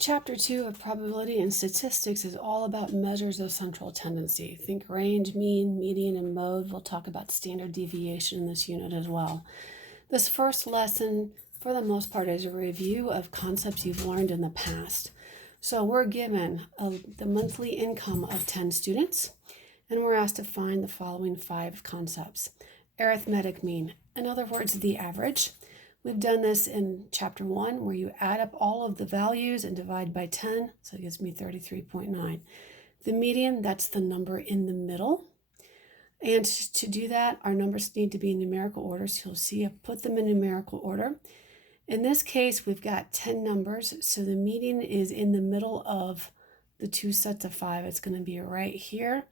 Chapter 2 of Probability and Statistics is all about measures of central tendency. Think range, mean, median, and mode. We'll talk about standard deviation in this unit as well. This first lesson, for the most part, is a review of concepts you've learned in the past. So we're given the monthly income of 10 students, and we're asked to find the following 5 concepts. Arithmetic mean, in other words, the average. We've done this in chapter 1 where you add up all of the values and divide by 10, so it gives me 33.9. The median, that's the number in the middle. And to do that, our numbers need to be in numerical order, so you'll see I've put them in numerical order. In this case, we've got 10 numbers, so the median is in the middle of the 2 sets of 5. It's going to be right here.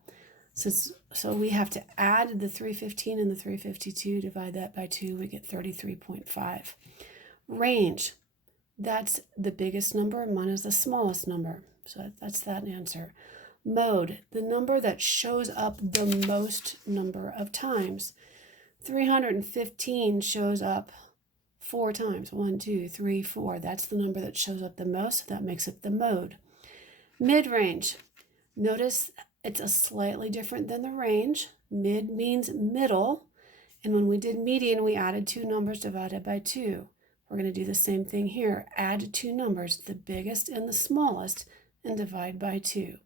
So we have to add the 315 and the 352, divide that by 2, we get 33.5. Range, that's the biggest number, minus the smallest number. So that's that answer. Mode, the number that shows up the most number of times. 315 shows up 4 times. 1, 2, 3, 4. That's the number that shows up the most. That makes it the mode. Mid-range, notice it's a slightly different than the range. Mid means middle. And when we did median, we added 2 numbers divided by 2. We're going to do the same thing here. Add 2 numbers, the biggest and the smallest, and divide by 2.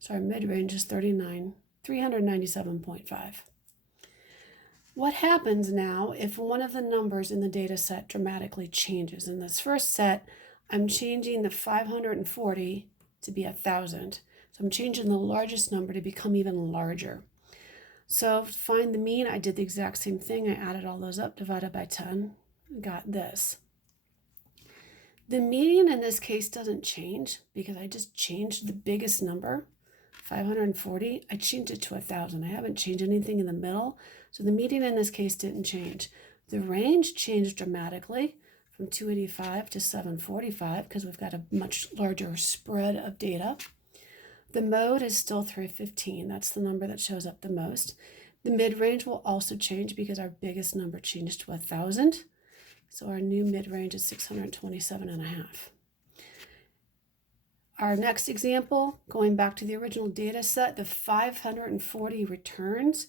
So our mid-range is 397.5. What happens now if one of the numbers in the data set dramatically changes? In this first set, I'm changing the 540 to be 1,000. So I'm changing the largest number to become even larger. So to find the mean, I did the exact same thing. I added all those up, divided by 10, got this. The median in this case doesn't change because I just changed the biggest number, 540. I changed it to 1,000. I haven't changed anything in the middle. So the median in this case didn't change. The range changed dramatically from 285 to 745 because we've got a much larger spread of data. The mode is still 315. That's the number that shows up the most. The mid-range will also change because our biggest number changed to 1,000. So our new mid-range is 627.5. Our next example, going back to the original data set, the 540 returns,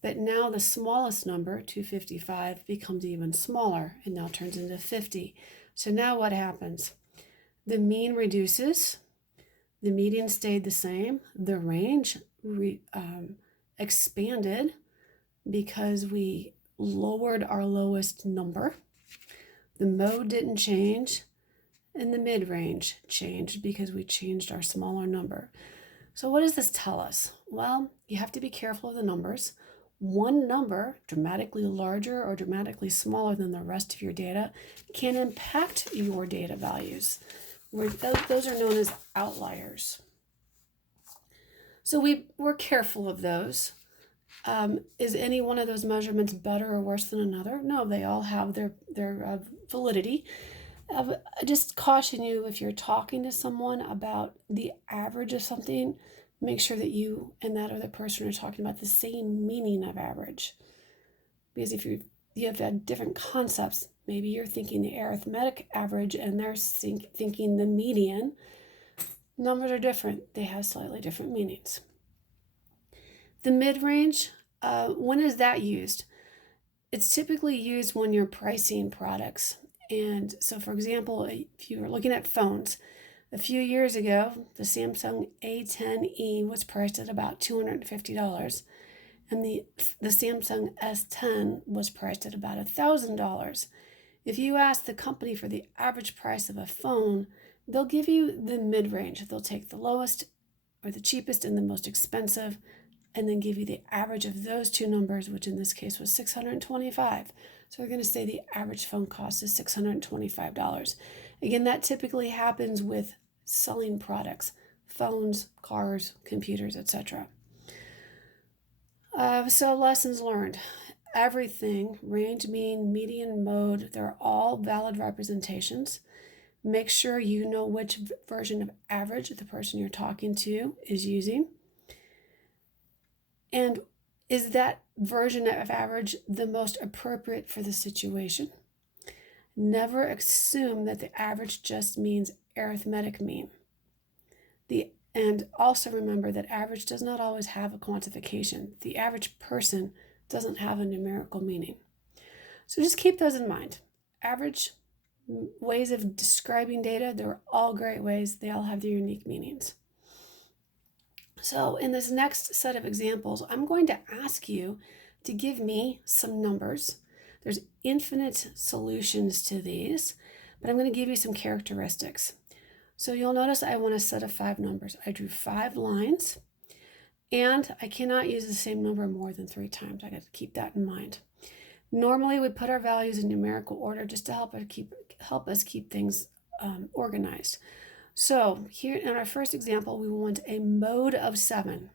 but now the smallest number, 255, becomes even smaller and now turns into 50. So now what happens? The mean reduces. The median stayed the same. The range expanded because we lowered our lowest number. The mode didn't change, and the mid-range changed because we changed our smaller number. So what does this tell us? Well, you have to be careful of the numbers. One number, dramatically larger or dramatically smaller than the rest of your data, can impact your data values. Those are known as outliers. So we're careful of those. Is any one of those measurements better or worse than another? No, they all have their validity. I just caution you, if you're talking to someone about the average of something, make sure that you and that other person are talking about the same meaning of average. Because if you have had different concepts, maybe you're thinking the arithmetic average and they're thinking the median. Numbers are different. They have slightly different meanings. The mid-range, when is that used? It's typically used when you're pricing products. And so, for example, if you were looking at phones, a few years ago, the Samsung A10e was priced at about $250. And the Samsung S10 was priced at about $1,000. If you ask the company for the average price of a phone, they'll give you the mid-range. They'll take the lowest or the cheapest and the most expensive and then give you the average of those two numbers, which in this case was $625. So we're going to say the average phone cost is $625. Again, that typically happens with selling products, phones, cars, computers, etc. So lessons learned. Everything, range, mean, median, mode, they're all valid representations. Make sure you know which version of average the person you're talking to is using. And is that version of average the most appropriate for the situation? Never assume that the average just means arithmetic mean. And also remember that average does not always have a quantification. The average person doesn't have a numerical meaning. So just keep those in mind. Average ways of describing data, they're all great ways. They all have their unique meanings. So in this next set of examples, I'm going to ask you to give me some numbers. There's infinite solutions to these, but I'm going to give you some characteristics. So you'll notice I want a set of 5 numbers. I drew 5 lines, and I cannot use the same number more than 3 times. I got to keep that in mind. Normally, we put our values in numerical order just to help us keep things organized. So here in our first example, we want a mode of 7.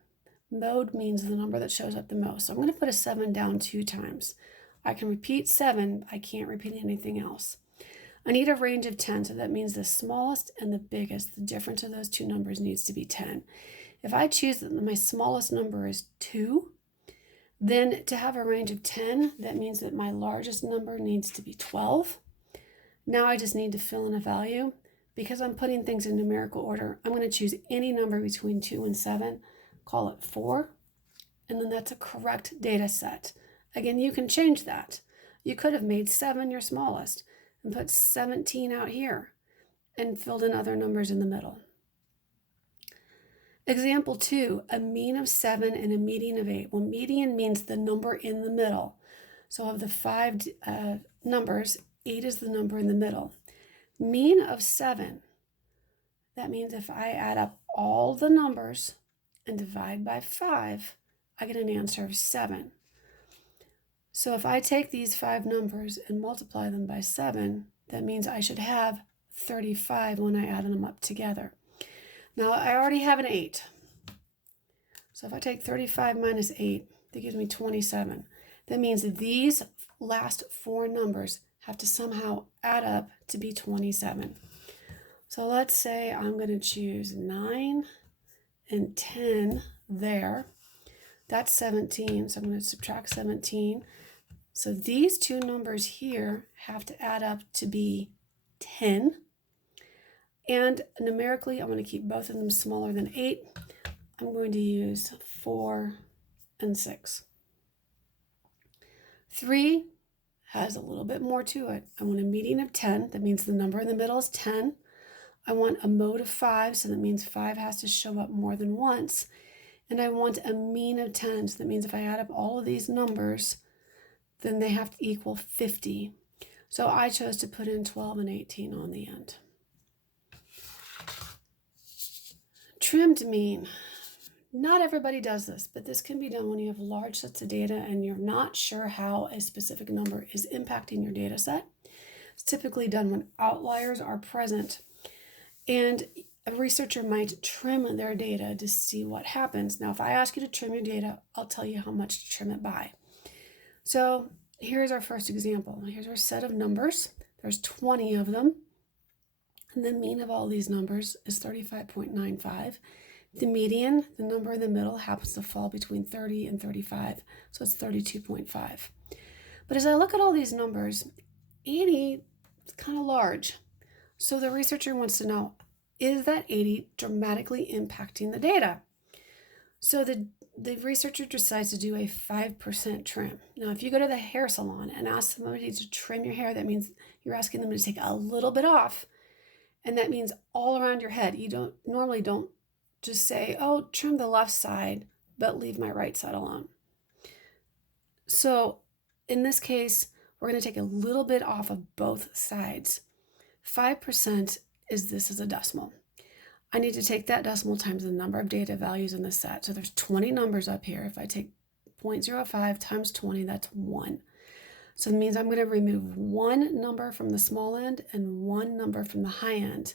Mode means the number that shows up the most. So I'm going to put a 7 down 2 times. I can repeat 7. I can't repeat anything else. I need a range of 10, so that means the smallest and the biggest. The difference of those two numbers needs to be 10. If I choose that my smallest number is 2, then to have a range of 10, that means that my largest number needs to be 12. Now I just need to fill in a value. Because I'm putting things in numerical order, I'm going to choose any number between 2 and 7, call it 4, and then that's a correct data set. Again, you can change that. You could have made 7 your smallest and put 17 out here and filled in other numbers in the middle. Example 2, a mean of 7 and a median of 8. Well, median means the number in the middle. So of the 5 numbers, 8 is the number in the middle. Mean of 7, that means if I add up all the numbers and divide by 5, I get an answer of 7. So if I take these 5 numbers and multiply them by 7, that means I should have 35 when I add them up together. Now I already have an 8. So if I take 35 minus 8, that gives me 27. That means that these last 4 numbers have to somehow add up to be 27. So let's say I'm going to choose 9 and 10 there. That's 17, so I'm going to subtract 17. So these 2 numbers here have to add up to be 10. And numerically, I'm going to keep both of them smaller than 8. I'm going to use 4 and 6. 3 has a little bit more to it. I want a median of 10. That means the number in the middle is 10. I want a mode of 5, so that means 5 has to show up more than once. And I want a mean of 10, so that means if I add up all of these numbers, then they have to equal 50. So I chose to put in 12 and 18 on the end. Trimmed mean. Not everybody does this, but this can be done when you have large sets of data and you're not sure how a specific number is impacting your data set. It's typically done when outliers are present. And a researcher might trim their data to see what happens. Now, if I ask you to trim your data, I'll tell you how much to trim it by. So here's our first example. Here's our set of numbers. There's 20 of them. And the mean of all these numbers is 35.95. The median, the number in the middle, happens to fall between 30 and 35, so it's 32.5. But as I look at all these numbers, 80 is kind of large. So the researcher wants to know, is that 80 dramatically impacting the data? So the researcher decides to do a 5% trim. Now, if you go to the hair salon and ask somebody to trim your hair, that means you're asking them to take a little bit off, and that means all around your head. You normally don't just say, oh, trim the left side, but leave my right side alone. So in this case, we're going to take a little bit off of both sides. 5% is this as a decimal. I need to take that decimal times the number of data values in the set. So there's 20 numbers up here. If I take 0.05 times 20, that's 1. So it means I'm going to remove 1 number from the small end and 1 number from the high end.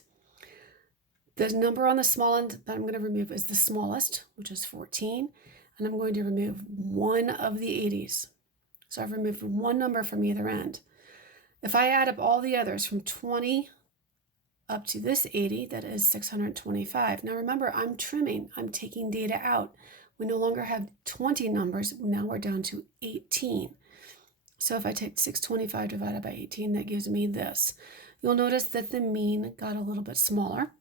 The number on the small end that I'm going to remove is the smallest, which is 14, and I'm going to remove 1 of the 80s. So I've removed 1 number from either end. If I add up all the others from 20 up to this 80, that is 625. Now remember, I'm trimming, I'm taking data out. We no longer have 20 numbers, now we're down to 18. So if I take 625 divided by 18, that gives me this. you'll notice that the mean got a little bit smaller.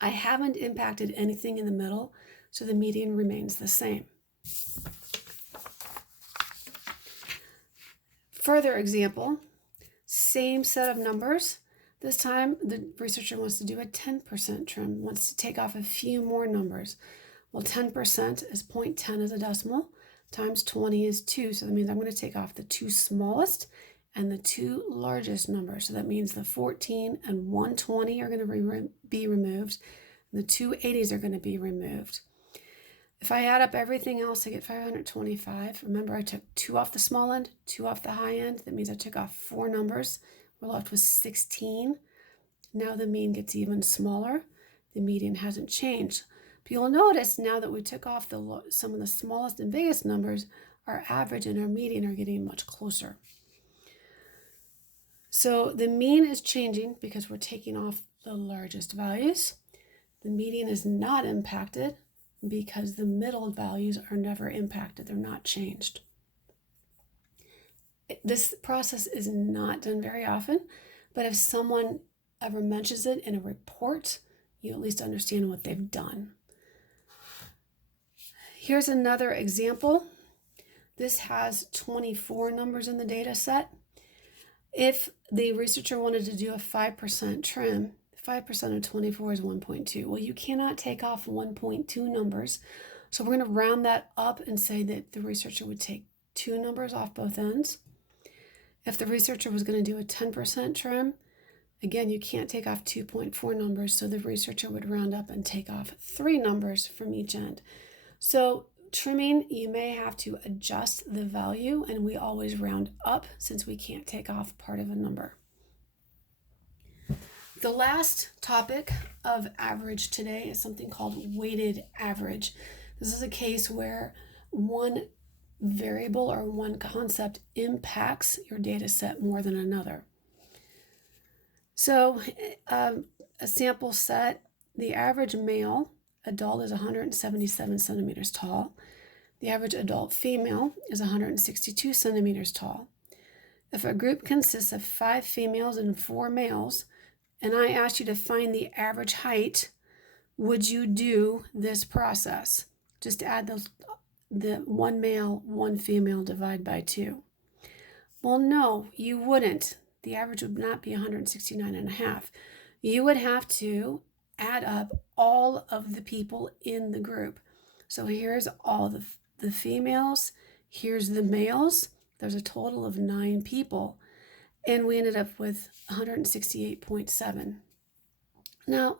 I haven't impacted anything in the middle, so the median remains the same. Further example, same set of numbers. This time, the researcher wants to do a 10% trim, wants to take off a few more numbers. Well, 10% is 0.10 as a decimal, times 20 is 2, so that means I'm going to take off the two smallest and the two largest numbers. So that means the 14 and 120 are going to be removed, and the two 80s are going to be removed. If I add up everything else, I get 525. Remember, I took 2 off the small end, 2 off the high end. That means I took off 4 numbers. We're left with 16. Now the mean gets even smaller. The median hasn't changed. But you'll notice now that we took off some of the smallest and biggest numbers, our average and our median are getting much closer. So the mean is changing because we're taking off the largest values. The median is not impacted because the middle values are never impacted. They're not changed. This process is not done very often, but if someone ever mentions it in a report, you at least understand what they've done. Here's another example. This has 24 numbers in the data set. If the researcher wanted to do a 5% trim, 5% of 24 is 1.2. Well, you cannot take off 1.2 numbers. So we're going to round that up and say that the researcher would take 2 numbers off both ends. If the researcher was going to do a 10% trim, again, you can't take off 2.4 numbers, so the researcher would round up and take off 3 numbers from each end. So trimming, you may have to adjust the value, and we always round up since we can't take off part of a number. The last topic of average today is something called weighted average. This is a case where one variable or one concept impacts your data set more than another. So a sample set, the average male adult is 177 centimeters tall. The average adult female is 162 centimeters tall. If a group consists of 5 females and 4 males, and I asked you to find the average height, would you do this process? Just add the 1 male, 1 female, divide by 2. Well, no, you wouldn't. The average would not be 169.5. You would have to add up all of the people in the group. So here's all the females, here's the males. There's a total of 9 people. And we ended up with 168.7. Now,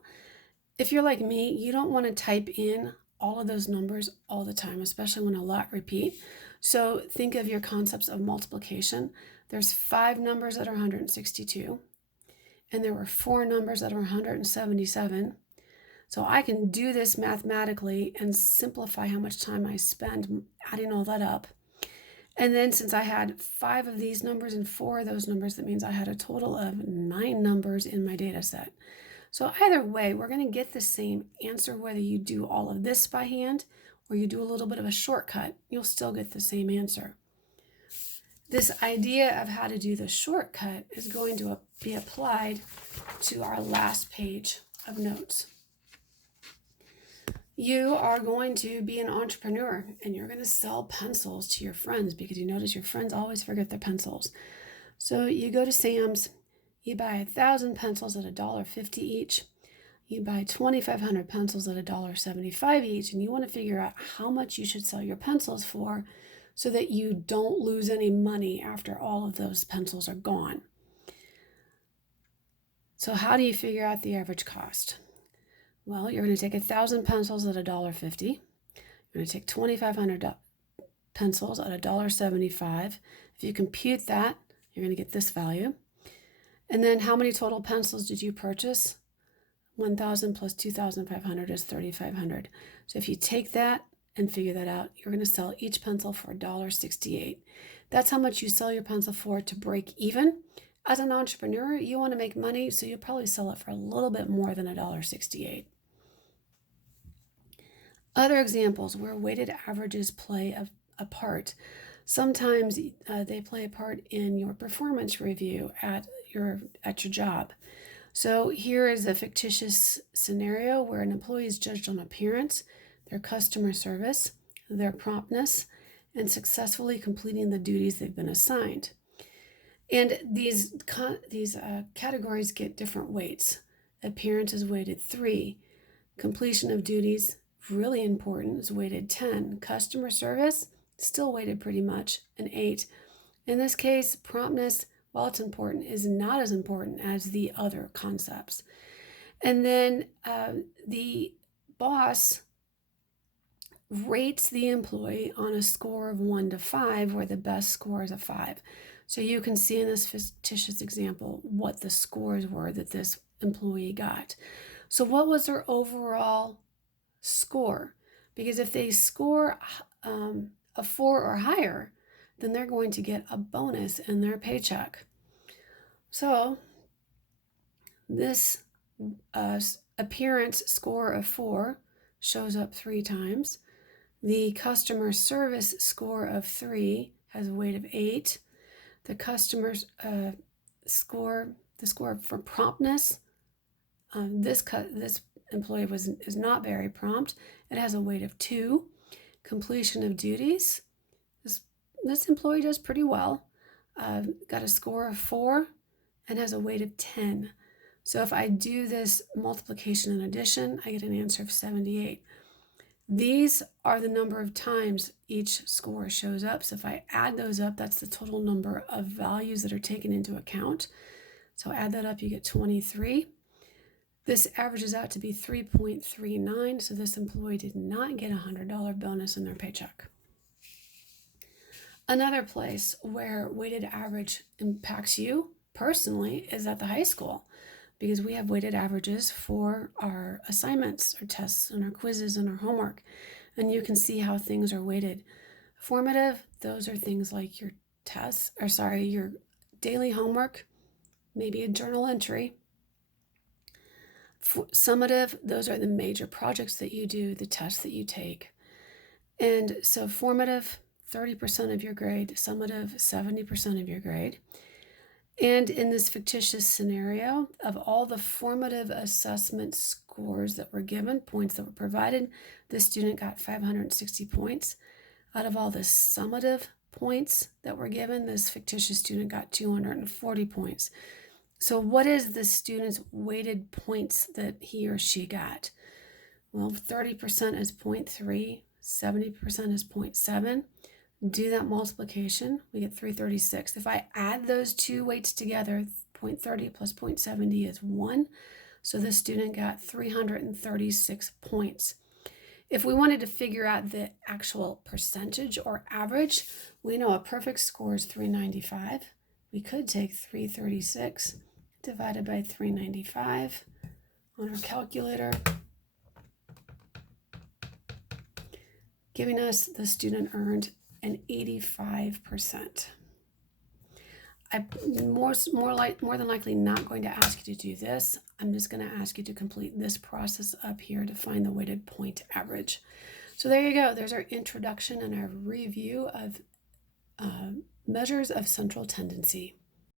if you're like me, you don't want to type in all of those numbers all the time, especially when a lot repeat. So think of your concepts of multiplication. There's 5 numbers that are 162, and there were 4 numbers that are 177. So I can do this mathematically and simplify how much time I spend adding all that up. And then since I had 5 of these numbers and 4 of those numbers, that means I had a total of 9 numbers in my data set. So either way, we're going to get the same answer whether you do all of this by hand or you do a little bit of a shortcut. You'll still get the same answer. This idea of how to do the shortcut is going to be applied to our last page of notes. You are going to be an entrepreneur and you're going to sell pencils to your friends because you notice your friends always forget their pencils. So you go to Sam's, you buy 1,000 pencils at $1.50 each. You buy 2,500 pencils at $1.75 each, and you want to figure out how much you should sell your pencils for so that you don't lose any money after all of those pencils are gone. So how do you figure out the average cost? Well, you're going to take 1,000 pencils at $1.50. You're going to take 2,500 pencils at $1.75. If you compute that, you're going to get this value. And then how many total pencils did you purchase? 1,000 plus 2,500 is 3,500. So if you take that and figure that out, you're going to sell each pencil for $1.68. That's how much you sell your pencil for to break even. As an entrepreneur, you want to make money, so you'll probably sell it for a little bit more than $1.68. Other examples where weighted averages play a part. Sometimes they play a part in your performance review at your job. So here is a fictitious scenario where an employee is judged on appearance, their customer service, their promptness, and successfully completing the duties they've been assigned. And these categories get different weights. Appearance is weighted 3. Completion of duties, really important, is weighted 10. Customer service, still weighted pretty much, an 8. In this case, promptness, while it's important, is not as important as the other concepts. And then the boss rates the employee on a score of 1 to 5, where the best score is a 5. So you can see in this fictitious example what the scores were that this employee got. So what was their overall score? Because if they score a 4 or higher, then they're going to get a bonus in their paycheck. So this appearance score of 4 shows up 3 times. The customer service score of 3 has a weight of 8. The customer's score for promptness, this employee is not very prompt. It has a weight of 2. Completion of duties, this employee does pretty well. Got a score of 4 and has a weight of 10. So if I do this multiplication and addition, I get an answer of 78. These are the number of times each score shows up. So if I add those up, that's the total number of values that are taken into account. So add that up, you get 23. This averages out to be 3.39. So this employee did not get a $100 bonus in their paycheck. Another place where weighted average impacts you personally is at the high school, because we have weighted averages for our assignments, our tests, and our quizzes, and our homework. And you can see how things are weighted. Formative, those are things like your tests, your daily homework, maybe a journal entry. Summative, those are the major projects that you do, the tests that you take. And so formative, 30% of your grade, summative, 70% of your grade. And in this fictitious scenario, of all the formative assessment scores that were given, points that were provided, this student got 560 points. Out of all the summative points that were given, this fictitious student got 240 points. So what is the student's weighted points that he or she got? Well, 30% is 0.3, 70% is 0.7. Do that multiplication, we get 336. If I add those two weights together, 0.30 plus 0.70 is 1. So this student got 336 points. If we wanted to figure out the actual percentage or average, we know a perfect score is 395. We could take 336 divided by 395 on our calculator, giving us the student earned an 85%. I'm more than likely not going to ask you to do this. I'm just going to ask you to complete this process up here to find the weighted point average. So there you go. There's our introduction and our review of measures of central tendency.